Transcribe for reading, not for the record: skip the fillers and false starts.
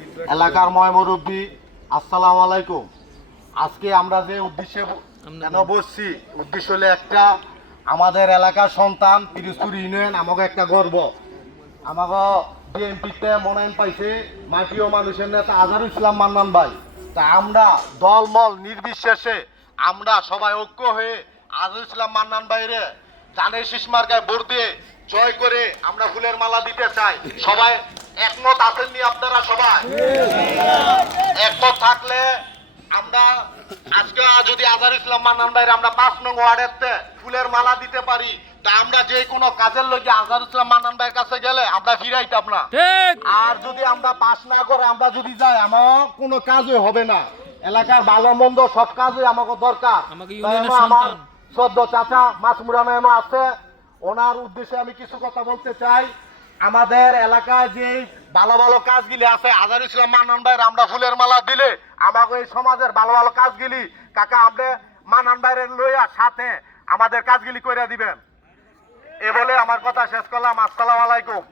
এলাকার ময় মুরব্বী, আসসালামু আলাইকুম। আজকে আমরা যে উদ্দেশ্যে কেন বসছি, উদ্দেশ্য হলো একটা, আমাদের এলাকার সন্তান পিরোজপুর ইউনিয়ন আমাকে একটা গর্ব। আমাকে বিএনপিতে মনোনয়ন পাইছে মাটিও মানুষের নেতা আজহারুল ইসলাম মান্নান ভাই। তা আমরা দলমল নির্বিশেষে আমরা সবাই ঐক্য হয়ে আজহারুল ইসলাম মান্নান ভাইরে ধানের শীষ মার্কায় ভোট দিয়ে জয় করে আমরা ফুলের মালা দিতে চাই। সবাই একমত আছেননি? আপনারা সবাই একমত থাকলে আমরা আজকে যদি আজহারুল ইসলাম মান্নান ভাইরে আমরা 5 নং ওয়ার্ডেতে ফুলের মালা দিতে পারি, তা আমরা যে কোনো কাজের লগে আজহারুল ইসলাম মান্নান ভাইয়ের কাছে গেলে আমরা ফিরাইতাম না। আর যদি আমরা পাস না করে আমরা যদি যাই, আমার কোনো কাজই হবে না। এলাকার ভালো মন্দ সব কাজই আমাকে দরকার। আমার সদ্য চাচা মাসুমুরা ম্যাম আছে, ওনার উদ্দেশ্যে আমি কিছু কথা বলতে চাই। আমাদের এলাকায় যে ভালো ভালো কাজগুলি আছে আজহারুল ইসলাম মান্নান ভাইয়ের আমরা ফুলের মালা দিলে আমাকে এই সমাজের ভালো ভালো কাজগুলি কাকা আপনি মান্নান ভাইয়ের লইয়া সাথে আমাদের কাজগুলি করে দিবেন। এ বলে আমার কথা শেষ করলাম। আসসালামু আলাইকুম।